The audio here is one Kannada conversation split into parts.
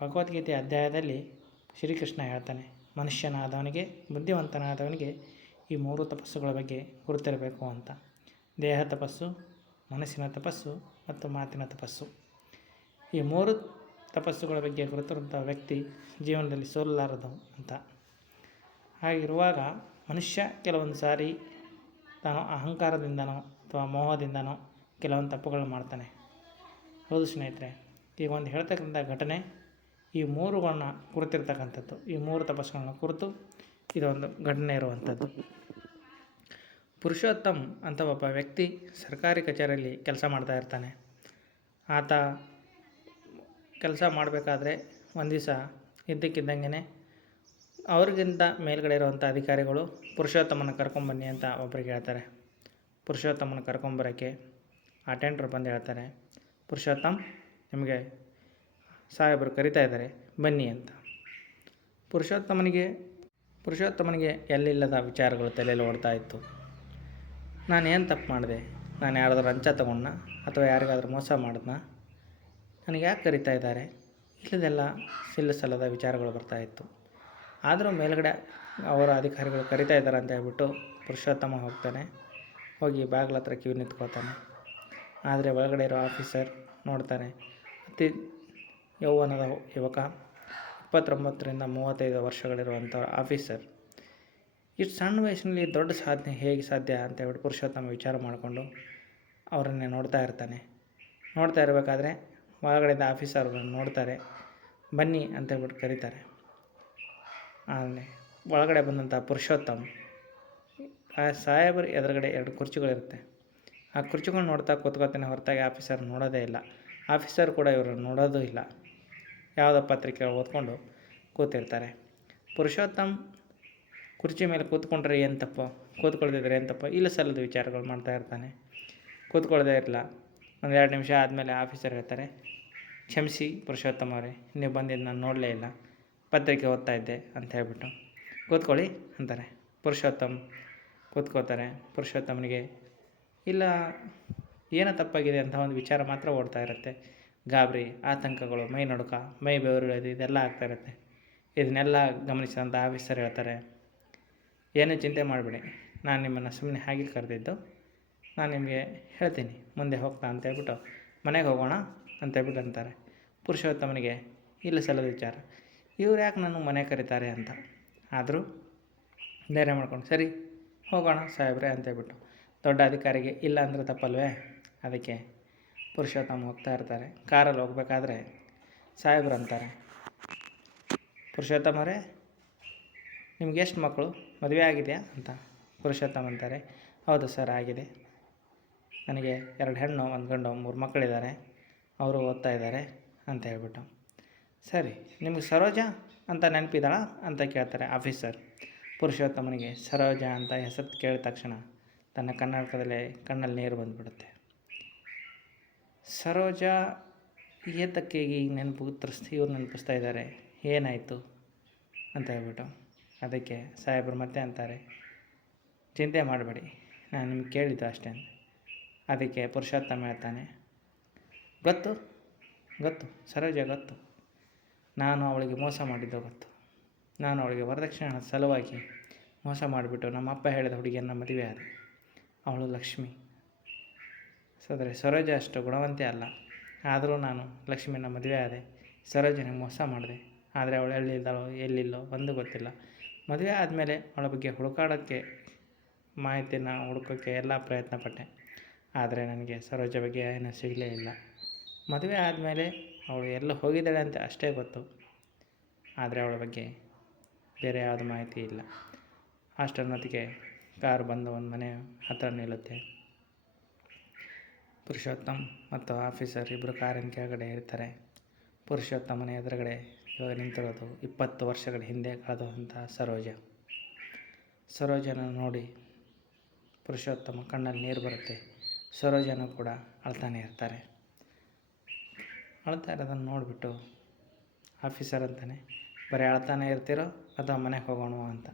ಭಗವದ್ಗೀತೆ ಅಧ್ಯಾಯದಲ್ಲಿ ಶ್ರೀಕೃಷ್ಣ ಹೇಳ್ತಾನೆ, ಮನುಷ್ಯನಾದವನಿಗೆ, ಬುದ್ಧಿವಂತನಾದವನಿಗೆ ಈ 3 ತಪಸ್ಸುಗಳ ಬಗ್ಗೆ ಗುರುತಿರಬೇಕು ಅಂತ. ದೇಹ ತಪಸ್ಸು, ಮನಸ್ಸಿನ ತಪಸ್ಸು ಮತ್ತು ಮಾತಿನ ತಪಸ್ಸು. ಈ 3 ತಪಸ್ಸುಗಳ ಬಗ್ಗೆ ಗುರುತಿರುವಂಥ ವ್ಯಕ್ತಿ ಜೀವನದಲ್ಲಿ ಸೋಲಲಾರದು ಅಂತ. ಹಾಗಿರುವಾಗ ಮನುಷ್ಯ ಕೆಲವೊಂದು ಸಾರಿ ತಾನು ಅಹಂಕಾರದಿಂದನೋ ಅಥವಾ ಮೋಹದಿಂದನೋ ಕೆಲವೊಂದು ತಪ್ಪುಗಳು ಮಾಡ್ತಾನೆ. ಹೌದು ಸ್ನೇಹಿತರೆ, ಈಗ ಒಂದು ಹೇಳ್ತಕ್ಕಂಥ ಘಟನೆ ಈ 3ಗಳನ್ನ ಕುರಿತಿರ್ತಕ್ಕಂಥದ್ದು. ಈ 3 ತಪಸ್ಸುಗಳನ್ನ ಕುರಿತು ಇದೊಂದು ಘಟನೆ ಇರುವಂಥದ್ದು. ಪುರುಷೋತ್ತಮ್ ಅಂತ ಒಬ್ಬ ವ್ಯಕ್ತಿ ಸರ್ಕಾರಿ ಕಚೇರಿಯಲ್ಲಿ ಕೆಲಸ ಮಾಡ್ತಾ ಇರ್ತಾನೆ. ಆತ ಕೆಲಸ ಮಾಡಬೇಕಾದ್ರೆ ಒಂದು ದಿವಸ ಇದ್ದಕ್ಕಿದ್ದಂಗೆ ಅವ್ರಿಗಿಂತ ಮೇಲ್ಗಡೆ ಇರುವಂಥ ಅಧಿಕಾರಿಗಳು ಪುರುಷೋತ್ತಮನ ಕರ್ಕೊಂಬನ್ನಿ ಅಂತ ಒಬ್ಬರಿಗೆ ಹೇಳ್ತಾರೆ. ಪುರುಷೋತ್ತಮನ ಕರ್ಕೊಂಬರೋಕ್ಕೆ ಅಟೆಂಡ್ರ್ ಬಂದು ಹೇಳ್ತಾರೆ, ಪುರುಷೋತ್ತಮ್ ನಿಮಗೆ ಸಾಹೇಬರು ಕರಿತಾ ಇದ್ದಾರೆ ಬನ್ನಿ ಅಂತ. ಪುರುಷೋತ್ತಮನಿಗೆ ಎಲ್ಲಿಲ್ಲದ ವಿಚಾರಗಳು ತಲೆಯಲ್ಲಿ ಓಡ್ತಾ ಇತ್ತು. ನಾನು ಏನು ತಪ್ಪು ಮಾಡಿದೆ? ನಾನು ಯಾರಾದರೂ ಲಂಚ ತಗೊಂಡ ಅಥವಾ ಯಾರಿಗಾದ್ರೂ ಮೋಸ ಮಾಡಿದ್ನ? ನನಗೆ ಯಾಕೆ ಕರಿತಾ ಇದ್ದಾರೆ? ಇಲ್ಲದೆಲ್ಲ ಸಲ್ಲದ ವಿಚಾರಗಳು ಬರ್ತಾಯಿತ್ತು. ಆದರೂ ಮೇಲ್ಗಡೆ ಅವರ ಅಧಿಕಾರಿಗಳು ಕರಿತಾ ಇದ್ದಾರೆ ಅಂತ ಹೇಳ್ಬಿಟ್ಟು ಪುರುಷೋತ್ತಮ ಹೋಗ್ತಾನೆ. ಹೋಗಿ ಬಾಗಿಲ ಹತ್ರ ಕ್ಯೂ ನಿಂತ್ಕೋತಾನೆ. ಆದರೆ ಒಳಗಡೆ ಇರೋ ಆಫೀಸರ್ ನೋಡ್ತಾನೆ, ಅತಿ ಯೌವನದ ಯುವಕ, 29ರಿಂದ 35 ವರ್ಷಗಳಿರುವಂಥ ಆಫೀಸರ್. ಇಷ್ಟು ಸಣ್ಣ ವಯಸ್ಸಿನಲ್ಲಿ ದೊಡ್ಡ ಸಾಧನೆ ಹೇಗೆ ಸಾಧ್ಯ ಅಂತ ಹೇಳ್ಬಿಟ್ಟು ಪುರುಷೋತ್ತಮ ವಿಚಾರ ಮಾಡಿಕೊಂಡು ಅವರನ್ನೇ ನೋಡ್ತಾ ಇರ್ತಾನೆ. ನೋಡ್ತಾ ಇರಬೇಕಾದ್ರೆ ಒಳಗಡೆಯಿಂದ ಆಫೀಸರ್ಗಳನ್ನು ನೋಡ್ತಾರೆ, ಬನ್ನಿ ಅಂತ ಹೇಳ್ಬಿಟ್ಟು ಕರೀತಾರೆ. ಆಮೇಲೆ ಒಳಗಡೆ ಬಂದಂಥ ಪುರುಷೋತ್ತಮ್ ಆ ಸಾಹೇಬರ ಎದುರುಗಡೆ 2 ಕುರ್ಚಿಗಳಿರುತ್ತೆ. ಆ ಕುರ್ಚಿಗಳು ನೋಡ್ತಾ ಕೂತ್ಕೋತಾನೆ ಹೊರತಾಗಿ ಆಫೀಸರ್ ನೋಡೋದೇ ಇಲ್ಲ. ಆಫೀಸರ್ ಕೂಡ ಇವ್ರನ್ನ ನೋಡೋದು ಇಲ್ಲ. ಯಾವುದೋ ಪತ್ರಿಕೆ ಓದ್ಕೊಂಡು ಕೂತಿರ್ತಾರೆ. ಪುರುಷೋತ್ತಮ್ ಕುರ್ಚಿ ಮೇಲೆ ಕೂತ್ಕೊಂಡ್ರೆ ಏನು ತಪ್ಪು, ಕೂತ್ಕೊಳ್ದಿದ್ರೆ ಏನು ತಪ್ಪು, ಇಲ್ಲ ಸಲ್ಲದ ವಿಚಾರಗಳು ಮಾಡ್ತಾ ಇರ್ತಾನೆ. ಕೂತ್ಕೊಳ್ಳೋದೇ ಇರಲ್ಲ. 1-2 ನಿಮಿಷ ಆದಮೇಲೆ ಆಫೀಸರ್ ಹೇಳ್ತಾರೆ, ಕ್ಷಮಿಸಿ ಪುರುಷೋತ್ತಮ ಅವರೇ, ನೀವು ಬಂದಿದ್ದು ನಾನು ನೋಡಲೇ ಇಲ್ಲ, ಪತ್ರಿಕೆ ಓದ್ತಾ ಇದ್ದೆ ಅಂತ ಹೇಳ್ಬಿಟ್ಟು ಕೂತ್ಕೊಳ್ಳಿ ಅಂತಾರೆ. ಪುರುಷೋತ್ತಮ್ ಕೂತ್ಕೋತಾರೆ. ಪುರುಷೋತ್ತಮನಿಗೆ ಇಲ್ಲ ಏನೋ ತಪ್ಪಾಗಿದೆ ಅಂತ ಒಂದು ವಿಚಾರ ಮಾತ್ರ ಓಡ್ತಾ ಇರುತ್ತೆ. ಗಾಬರಿ, ಆತಂಕಗಳು, ಮೈ ನಡುಕ, ಮೈ ಬೆವರುಳೋದು ಇದೆಲ್ಲ ಆಗ್ತಾ ಇರುತ್ತೆ. ಇದನ್ನೆಲ್ಲ ಗಮನಿಸಿದಂಥ ಆಫೀಸರ್ ಹೇಳ್ತಾರೆ, ಏನೂ ಚಿಂತೆ ಮಾಡಿಬಿಡಿ, ನಾನು ನಿಮ್ಮನ್ನು ಸುಮ್ಮನೆ ಹಾಗೆ ಕರೆದಿದ್ದು, ನಾನು ನಿಮಗೆ ಹೇಳ್ತೀನಿ ಮುಂದೆ ಹೋಗ್ತಾ ಅಂತ ಹೇಳ್ಬಿಟ್ಟು ಮನೆಗೆ ಹೋಗೋಣ ಅಂತ ಹೇಳ್ಬಿಟ್ಟು ಅಂತಾರೆ. ಪುರುಷೋತ್ತಮನಿಗೆ ಇಲ್ಲ ಸಲ್ಲದ ವಿಚಾರ, ಇವ್ರು ಯಾಕೆ ನಾನು ಮನೆ ಕರೀತಾರೆ ಅಂತ. ಆದರೂ ಧೈರ್ಯ ಮಾಡ್ಕೊಂಡು ಸರಿ ಹೋಗೋಣ ಸಾಹೇಬ್ರೆ ಅಂತ ಹೇಳ್ಬಿಟ್ಟು ದೊಡ್ಡ ಅಧಿಕಾರಿಗೆ ಇಲ್ಲ ಅಂದರೆ ತಪ್ಪಲ್ವೇ. ಅದಕ್ಕೆ ಪುರುಷೋತ್ತಮ ಹೋಗ್ತಾ ಇರ್ತಾರೆ. ಕಾರಲ್ಲಿ ಹೋಗ್ಬೇಕಾದ್ರೆ ಸಾಹೇಬ್ರು ಅಂತಾರೆ, ಪುರುಷೋತ್ತಮರೇ ನಿಮ್ಗೆ ಎಷ್ಟು ಮಕ್ಕಳು, ಮದುವೆ ಆಗಿದೆಯಾ ಅಂತ. ಪುರುಷೋತ್ತಮ ಅಂತಾರೆ, ಹೌದು ಸರ್ ಆಗಿದೆ, ನನಗೆ 2 ಹೆಣ್ಣು 1 ಗಂಡು 3 ಮಕ್ಕಳಿದ್ದಾರೆ, ಅವರು ಓದ್ತಾ ಇದ್ದಾರೆ ಅಂತ ಹೇಳ್ಬಿಟ್ಟು. ಸರಿ ನಿಮಗೆ ಸರೋಜಾ ಅಂತ ನೆನಪಿದ್ದಾಳ ಅಂತ ಕೇಳ್ತಾರೆ ಆಫೀಸರ್. ಪುರುಷೋತ್ತಮನಿಗೆ ಸರೋಜಾ ಅಂತ ಹೆಸರು ಕೇಳಿದ ತಕ್ಷಣ ತನ್ನ ಕಣ್ಣಲ್ಲಿ ನೀರು ಬಂದುಬಿಡುತ್ತೆ. ಸರೋಜಾ ಏತಕ್ಕೆ ಈಗ ಇವ್ರು ನೆನಪಿಸ್ತಾ ಇದ್ದಾರೆ, ಏನಾಯಿತು ಅಂತ ಹೇಳ್ಬಿಟ್ಟು. ಅದಕ್ಕೆ ಸಾಹೇಬರು ಮತ್ತೆ ಅಂತಾರೆ, ಚಿಂತೆ ಮಾಡಬೇಡಿ, ನಾನು ನಿಮ್ಗೆ ಕೇಳಿದ್ದು ಅಷ್ಟೇ. ಅದಕ್ಕೆ ಪುರುಷೋತ್ತಮ ಹೇಳ್ತಾನೆ, ಗೊತ್ತು ಸರೋಜಾ ಗೊತ್ತು, ನಾನು ಅವಳಿಗೆ ಮೋಸ ಮಾಡಿದ್ದು ಗೊತ್ತು. ನಾನು ಅವಳಿಗೆ ವರದಕ್ಷಿಣೆ ಸಲುವಾಗಿ ಮೋಸ ಮಾಡಿಬಿಟ್ಟು ನಮ್ಮ ಅಪ್ಪ ಹೇಳಿದ ಹುಡುಗಿಯನ್ನು ಮದುವೆ ಆದ. ಅವಳು ಲಕ್ಷ್ಮಿ. ಸರೋಜಾ ಅಷ್ಟು ಗುಣವಂತೆ ಅಲ್ಲ, ಆದರೂ ನಾನು ಲಕ್ಷ್ಮಿನ ಮದುವೆ ಆದೆ, ಸರೋಜನಿಗೆ ಮೋಸ ಮಾಡಿದೆ. ಆದರೆ ಅವಳು ಎಲ್ಲಿಲ್ಲೋ ಒಂದು ಗೊತ್ತಿಲ್ಲ. ಮದುವೆ ಆದಮೇಲೆ ಅವಳ ಬಗ್ಗೆ ಹುಡುಕಾಡೋಕ್ಕೆ, ಮಾಹಿತಿನ ಹುಡುಕೋಕ್ಕೆ ಎಲ್ಲ ಪ್ರಯತ್ನ ಪಟ್ಟೆ, ಆದರೆ ನನಗೆ ಸರೋಜಾ ಬಗ್ಗೆ ಏನೂ ಸಿಗಲೇ ಇಲ್ಲ. ಮದುವೆ ಆದಮೇಲೆ ಅವಳು ಎಲ್ಲ ಹೋಗಿದ್ದಾಳೆ ಅಂತ ಅಷ್ಟೇ ಗೊತ್ತು, ಆದರೆ ಅವಳ ಬಗ್ಗೆ ಬೇರೆ ಯಾವುದು ಮಾಹಿತಿ ಇಲ್ಲ. ಅಷ್ಟೊತ್ತಿಗೆ ಕಾರು ಬಂದು ಒಂದು ಮನೆ ಹತ್ರ ನಿಲ್ಲುತ್ತೆ. ಪುರುಷೋತ್ತಮ್ ಮತ್ತು ಆಫೀಸರ್ ಇಬ್ಬರು ಕಾರಿನ ಕೆಳಗಡೆ ಇರ್ತಾರೆ. ಪುರುಷೋತ್ತಮನ ಎದುರುಗಡೆ ಇವಾಗ ನಿಂತಿರೋದು 20 ವರ್ಷಗಳ ಹಿಂದೆ ಕಳೆದಂಥ ಸರೋಜನ ನೋಡಿ ಪುರುಷೋತ್ತಮ ಕಣ್ಣಲ್ಲಿ ನೀರು ಬರುತ್ತೆ. ಸರೋಜನ ಕೂಡ ಅಳ್ತಾನೆ ಇರ್ತಾರೆ. ಅಳ್ತಾ ಇರೋದನ್ನು ನೋಡಿಬಿಟ್ಟು ಆಫೀಸರ್ ಅಂತಾನೆ, ಬರೀ ಅಳ್ತಾನೆ ಇರ್ತೀರೋ ಅಥವಾ ಮನೆಗೆ ಹೋಗೋಣ ಅಂತ.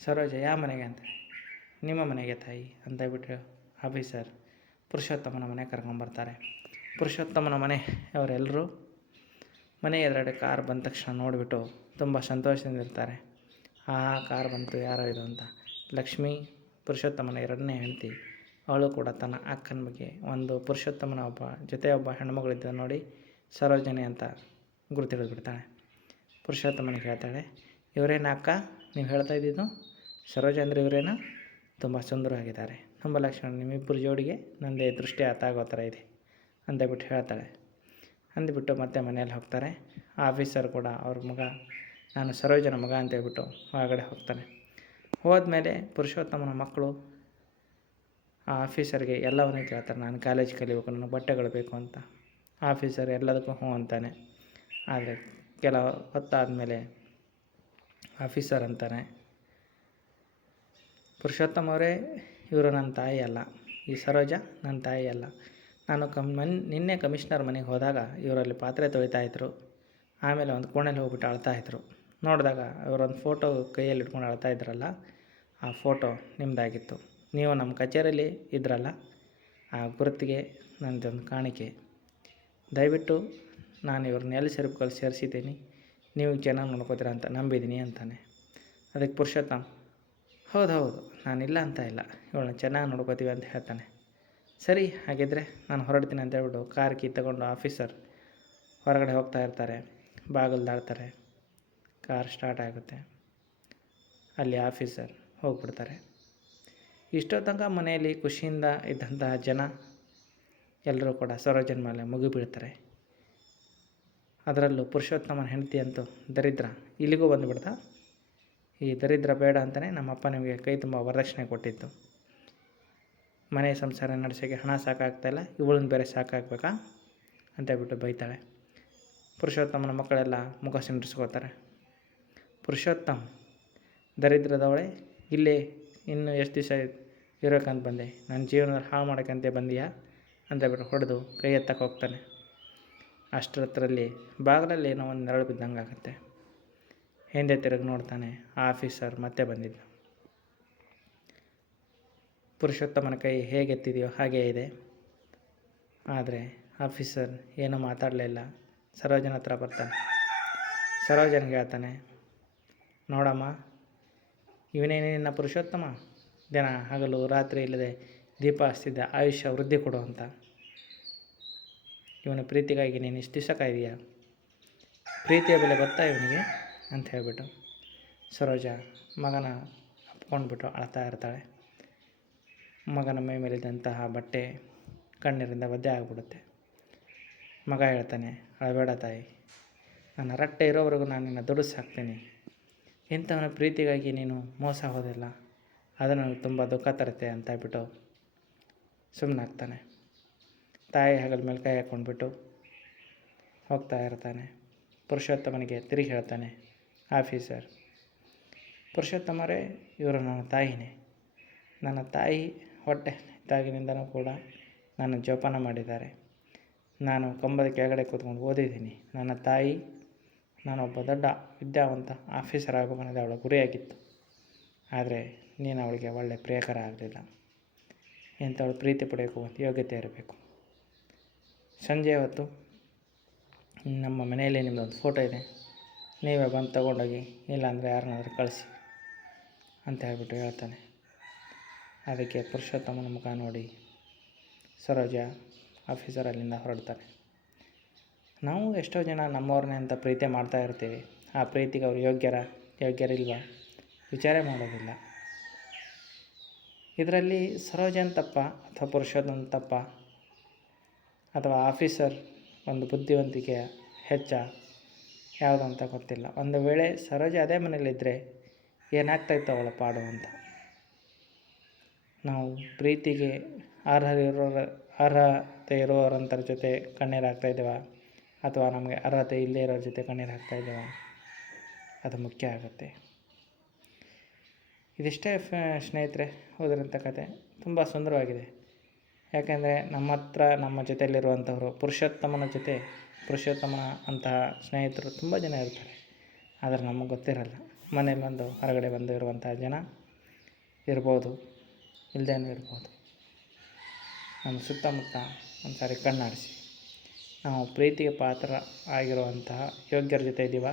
ಸರೋಜಾ ಯಾವ ಮನೆಗೆ ಅಂತ. ನಿಮ್ಮ ಮನೆಗೆ ತಾಯಿ ಅಂತ ಹೇಳ್ಬಿಟ್ಟು ಆಫೀಸರ್ ಪುರುಷೋತ್ತಮನ ಮನೆ ಕರ್ಕೊಂಬರ್ತಾರೆ. ಪುರುಷೋತ್ತಮನ ಮನೆಯವರೆಲ್ಲರೂ ಮನೆ ಎದುರುಗಡೆ ಕಾರ್ ಬಂದ ತಕ್ಷಣ ನೋಡಿಬಿಟ್ಟು ತುಂಬ ಸಂತೋಷದಿಂದ ಇರ್ತಾರೆ. ಕಾರ್ ಬಂತು, ಯಾರೋ ಇದು ಅಂತ. ಲಕ್ಷ್ಮೀ ಪುರುಷೋತ್ತಮನ ಎರಡನೇ ಹೆಂಡತಿ, ಅವಳು ಕೂಡ ತನ್ನ ಅಕ್ಕನ ಬಗ್ಗೆ ಪುರುಷೋತ್ತಮನ ಒಬ್ಬ ಹೆಣ್ಮಗಳಿದ್ದ ನೋಡಿ ಸರೋಜನಿ ಅಂತ ಗುರುತಿಡಿದ್ಬಿಡ್ತಾಳೆ. ಪುರುಷೋತ್ತಮನಿಗೆ ಹೇಳ್ತಾಳೆ, ಇವರೇನ ಅಕ್ಕ ನೀವು ಹೇಳ್ತಾ ಇದ್ದಿದ್ದು? ಸರೋಜ ಅಂದರೆ ಇವರೇನ? ತುಂಬ ಸುಂದರವಾಗಿದ್ದಾರೆ, ತುಂಬ ಲಕ್ಷಣ, ನಿಮ್ಮಿಬ್ಬರು ಜೋಡಿಗೆ ನನ್ನದೇ ದೃಷ್ಟಿ ಆಗೋ ಥರ ಇದೆ ಅಂದ್ಬಿಟ್ಟು ಹೇಳ್ತಾಳೆ. ಅಂದ್ಬಿಟ್ಟು ಮತ್ತೆ ಮನೆಯಲ್ಲಿ ಹೋಗ್ತಾರೆ. ಆಫೀಸರ್ ಕೂಡ ಅವ್ರ ಮಗ, ನಾನು ಸರೋಜನ ಮಗ ಅಂತೇಳ್ಬಿಟ್ಟು ಹೊರಗಡೆ ಹೋಗ್ತಾನೆ. ಹೋದ್ಮೇಲೆ ಪುರುಷೋತ್ತಮನ ಮಕ್ಕಳು ಆ ಆಫೀಸರ್ಗೆ ಎಲ್ಲವನ್ನೂ ಕೇಳ್ತಾರೆ. ನಾನು ಕಾಲೇಜ್ ಕಲಿಬೇಕು, ನನಗೆ ಬಟ್ಟೆಗಳು ಬೇಕು ಅಂತ. ಆಫೀಸರ್ ಎಲ್ಲದಕ್ಕೂ ಹ್ಞೂ ಅಂತಾನೆ. ಆದರೆ ಕೆಲವು ಹೊತ್ತಾದಮೇಲೆ ಆಫೀಸರ್ ಅಂತಾನೆ, ಪುರುಷೋತ್ತಮ ಅವರೇ, ಇವರು ನನ್ನ ತಾಯಿ ಅಲ್ಲ, ಈ ಸರೋಜ ನನ್ನ ತಾಯಿ ಅಲ್ಲ. ನಾನು ನಿನ್ನೆ ಕಮಿಷನರ್ ಮನೆಗೆ ಹೋದಾಗ ಇವರಲ್ಲಿ ಪಾತ್ರೆ ತೊಳಿತಾಯಿದ್ರು. ಆಮೇಲೆ ಒಂದು ಕೋಣೆಯಲ್ಲಿ ಹೋಗ್ಬಿಟ್ಟು ಅಳ್ತಾಯಿದ್ರು. ನೋಡಿದಾಗ ಇವರೊಂದು ಫೋಟೋ ಕೈಯಲ್ಲಿ ಇಟ್ಕೊಂಡು ಅಳ್ತಾಯಿದ್ರಲ್ಲ, ಆ ಫೋಟೋ ನಿಮ್ಮದಾಗಿತ್ತು. ನೀವು ನಮ್ಮ ಕಚೇರಿಯಲ್ಲಿ ಇದ್ರಲ್ಲ, ಆ ಗುರುತಿಗೆ ನನ್ನದೊಂದು ಕಾಣಿಕೆ. ದಯವಿಟ್ಟು ನಾನು ಇವ್ರನ್ನ ಎಲ್ಲಿ ಸೇರಿಸಿದ್ದೀನಿ, ನೀವು ಚೆನ್ನಾಗಿ ನೋಡ್ಕೋತೀರ ಅಂತ ನಂಬಿದ್ದೀನಿ ಅಂತಾನೆ. ಅದಕ್ಕೆ ಪುರುಷೋತ್ತಮ, ಹೌದು ನಾನಿಲ್ಲ ಅಂತ ಇಲ್ಲ, ಇವಳನ್ನ ಚೆನ್ನಾಗಿ ನೋಡ್ಕೋತೀವಿ ಅಂತ ಹೇಳ್ತಾನೆ. ಸರಿ, ಹಾಗಿದ್ದರೆ ನಾನು ಹೊರಡ್ತೀನಿ ಅಂತ ಹೇಳ್ಬಿಟ್ಟು ಕಾರ್ ಕೀ ತಗೊಂಡು ಆಫೀಸರ್ ಹೊರಗಡೆ ಹೋಗ್ತಾ ಇರ್ತಾರೆ. ಬಾಗಿಲು ದಾಟ್ತಾರೆ, ಕಾರ್ ಸ್ಟಾರ್ಟ್ ಆಗುತ್ತೆ. ಅಲ್ಲಿ ಆಫೀಸರ್ ಹೋಗ್ಬಿಡ್ತಾರೆ. ಇಷ್ಟೋ ತನಕ ಮನೆಯಲ್ಲಿ ಖುಷಿಯಿಂದ ಇದ್ದಂತಹ ಜನ ಎಲ್ಲರೂ ಕೂಡ ಸರೋಜನ ಮೇಲೆ ಮುಗಿಬೀಳ್ತಾರೆ. ಅದರಲ್ಲೂ ಪುರುಷೋತ್ತಮನ ಹೆಂಡತಿ ಅಂತೂ ದರಿದ್ರ ಇಲ್ಲಿಗೂ ಬಂದುಬಿಡ್ತಾ. ಈ ದರಿದ್ರ ಬೇಡ ಅಂತಲೇ ನಮ್ಮಪ್ಪ ನಿಮಗೆ ಕೈ ತುಂಬ ವರದಕ್ಷಿಣೆ ಕೊಟ್ಟಿದ್ದು, ಮನೆ ಸಂಸಾರ ನಡೆಸೋಕ್ಕೆ ಹಣ ಸಾಕಾಗ್ತಾಯಿಲ್ಲ, ಇವಳನ್ನ ಬೇರೆ ಸಾಕಾಗಬೇಕಾ ಅಂತೇಳ್ಬಿಟ್ಟು ಬೈತಾಳೆ. ಪುರುಷೋತ್ತಮನ ಮಕ್ಕಳೆಲ್ಲ ಮುಖ ಸಿಂಡಿಸ್ಕೋತಾರೆ. ಪುರುಷೋತ್ತಮ, ದರಿದ್ರದವಳೆ, ಇಲ್ಲೇ ಇನ್ನೂ ಎಷ್ಟು ದಿವಸ ಇರೋಕ್ಕಂತ ಬಂದೆ, ನನ್ನ ಜೀವನದಲ್ಲಿ ಹಾಳು ಮಾಡೋಕ್ಕಂತೆ ಬಂದೀಯಾ ಅಂತೇಳ್ಬಿಟ್ಟು ಹೊಡೆದು ಕೈ ಎತ್ತಕ್ಕೆ ಹೋಗ್ತಾನೆ. ಅಷ್ಟರಲ್ಲಿ ಬಾಗಿಲಲ್ಲಿ ಏನೋ ಒಂದು ನೆರಳು ಬಿದ್ದಂಗೆ ಆಗುತ್ತೆ. ಹಿಂದೆ ತಿರುಗಿ ನೋಡ್ತಾನೆ, ಆಫೀಸರ್ ಮತ್ತೆ ಬಂದಿದ್ದ. ಪುರುಷೋತ್ತಮನ ಕೈ ಹೇಗೆತ್ತಿದೆಯೋ ಹಾಗೇ ಇದೆ. ಆದರೆ ಆಫೀಸರ್ ಏನೂ ಮಾತಾಡಲಿಲ್ಲ. ಸರೋಜನ ಹತ್ರ ಬರ್ತಾನೆ. ಸರೋಜನಿಗೆ ಹೇಳ್ತಾನೆ, ನೋಡಮ್ಮ, ಇವನೇನೇ ನಿನ್ನ ಪುರುಷೋತ್ತಮ, ದಿನ ಹಗಲು ರಾತ್ರಿ ಇಲ್ಲದೆ ದೀಪ ಹಚ್ತಿದ್ದ, ಆಯುಷ್ಯ ವೃದ್ಧಿ ಕೊಡು ಅಂತ. ಇವನ ಪ್ರೀತಿಗಾಗಿ ನೀನು ಇಷ್ಟು ದಿವಸ ಕಾಯ್ದೀಯ, ಪ್ರೀತಿಯ ಬೆಲೆ ಗೊತ್ತಾ ಇವನಿಗೆ ಅಂತ ಹೇಳ್ಬಿಟ್ಟು ಸರೋಜ ಮಗನ ಅಪ್ಕೊಂಡ್ಬಿಟ್ಟು ಅಳ್ತಾ ಇರ್ತಾಳೆ. ಮಗನ ಮೈ ಮೇಲಿದ್ದಂತಹ ಬಟ್ಟೆ ಕಣ್ಣೀರಿಂದ ಒದ್ದೆ ಆಗಿಬಿಡುತ್ತೆ. ಮಗ ಹೇಳ್ತಾನೆ, ಅಳಬೇಡ ತಾಯಿ, ನನ್ನ ರಟ್ಟೆ ಇರೋವರೆಗೂ ನಾನು ನಿನ್ನ ದುಡಿದು ಸಾಕ್ತೀನಿ. ಇಂಥವನ ಪ್ರೀತಿಗಾಗಿ ನೀನು ಮೋಸ ಹೋದಿಲ್ಲ, ಅದು ನನಗೆ ತುಂಬ ದುಃಖ ತರುತ್ತೆ ಅಂತ ಹೇಳ್ಬಿಟ್ಟು ಸುಮ್ಮನಾಗ್ತಾನೆ. ತಾಯಿ ಹಗಲ ಮೇಲೆ ಕೈ ಹಾಕ್ಕೊಂಡ್ಬಿಟ್ಟು ಹೋಗ್ತಾ ಇರ್ತಾನೆ. ಪುರುಷೋತ್ತಮನಿಗೆ ತಿರುಗಿ ಹೇಳ್ತಾನೆ ಆಫೀಸರ್, ಪುರುಷೋತ್ತಮರೇ, ಇವರು ನನ್ನ ತಾಯಿನೇ. ನನ್ನ ತಾಯಿ ಹೊಟ್ಟೆ ಇದ್ದಾಗಿನಿಂದನೂ ಕೂಡ ನನ್ನ ಜೋಪಾನ ಮಾಡಿದ್ದಾರೆ. ನಾನು ಕಂಬದ ಕೆಳಗಡೆ ಕೂತ್ಕೊಂಡು ಓದಿದ್ದೀನಿ. ನನ್ನ ತಾಯಿ ನಾನೊಬ್ಬ ದೊಡ್ಡ ವಿದ್ಯಾವಂತ ಆಫೀಸರ್ ಆಗಬೇಕನ್ನೋದು ಅವಳ ಗುರಿಯಾಗಿತ್ತು. ಆದರೆ ನೀನು ಅವಳಿಗೆ ಒಳ್ಳೆಯ ಪ್ರಿಯಕರ ಆಗಲಿಲ್ಲ. ಇಂಥವಳು ಪ್ರೀತಿ ಪಡೆಯೋಕ್ಕೂ ಒಂದು ಯೋಗ್ಯತೆ ಇರಬೇಕು. ಸಂಜೆ ಹೊತ್ತು ನಮ್ಮ ಮನೆಯಲ್ಲಿ ನಿಮ್ಮದೊಂದು ಫೋಟೋ ಇದೆ, ನೀವೇ ಬಂದು ತೊಗೊಂಡೋಗಿ, ಇಲ್ಲಾಂದರೆ ಯಾರನ್ನಾದ್ರೂ ಕಳಿಸಿ ಅಂತ ಹೇಳ್ಬಿಟ್ಟು ಹೇಳ್ತಾನೆ. ಅದಕ್ಕೆ ಪುರುಷೋತ್ತಮನ ಮುಖ ನೋಡಿ ಸರೋಜ ಆಫೀಸರ್ ಅಲ್ಲಿಂದ ಹೊರಡ್ತಾರೆ. ನಾವು ಎಷ್ಟೋ ಜನ ನಮ್ಮವ್ರನ್ನೇ ಅಂತ ಪ್ರೀತಿ ಮಾಡ್ತಾ ಇರ್ತೀವಿ. ಆ ಪ್ರೀತಿಗೆ ಅವ್ರು ಯೋಗ್ಯರಿಲ್ವಾ ವಿಚಾರ ಮಾಡೋದಿಲ್ಲ. ಇದರಲ್ಲಿ ಸರೋಜನ ತಪ್ಪ ಅಥವಾ ಪುರುಷೋತ್ತಮನ ತಪ್ಪ ಅಥವಾ ಆಫೀಸರ್ ಒಂದು ಬುದ್ಧಿವಂತಿಕೆಯ ಹೆಚ್ಚ ಯಾವುದು ಅಂತ ಗೊತ್ತಿಲ್ಲ. ಒಂದು ವೇಳೆ ಸರೋಜ ಅದೇ ಮನೇಲಿದ್ದರೆ ಏನಾಗ್ತಾಯಿತ್ತು ಅವಳ ಪಾಡು ಅಂತ. ನಾವು ಪ್ರೀತಿಗೆ ಅರ್ಹತೆ ಇರೋರಂಥರ ಜೊತೆ ಕಣ್ಣೀರು ಹಾಕ್ತಾಯಿದ್ದೇವ ಅಥವಾ ನಮಗೆ ಅರ್ಹತೆ ಇಲ್ಲದೇ ಇರೋರ ಜೊತೆ ಕಣ್ಣೀರು ಹಾಕ್ತಾಯಿದ್ದೇವ, ಅದು ಮುಖ್ಯ ಆಗುತ್ತೆ. ಇದಿಷ್ಟೇ ಸ್ನೇಹಿತರೆ ಓದಿರೋಂಥ ಕತೆ. ತುಂಬ ಸುಂದರವಾಗಿದೆ. ಯಾಕೆಂದರೆ ನಮ್ಮ ಜೊತೆಯಲ್ಲಿರುವಂಥವರು ಪುರುಷೋತ್ತಮನ ಅಂತಹ ಸ್ನೇಹಿತರು ತುಂಬ ಜನ ಇರ್ತಾರೆ. ಆದರೆ ನಮಗೆ ಗೊತ್ತಿರಲ್ಲ. ಮನೇಲಿ ಹೊರಗಡೆ ಬಂದು ಇರುವಂಥ ಜನ ಇರ್ಬೋದು, ಇಲ್ಲದೇನೂ ಇರ್ಬೋದು. ನಮ್ಮ ಸುತ್ತಮುತ್ತ ಒಂದು ಸಾರಿ ಕಣ್ಣಾಡಿಸಿ. ನಾವು ಪ್ರೀತಿಗೆ ಪಾತ್ರ ಆಗಿರುವಂತಹ ಯೋಗ್ಯರ ಜೊತೆ ಇದ್ದೀವ?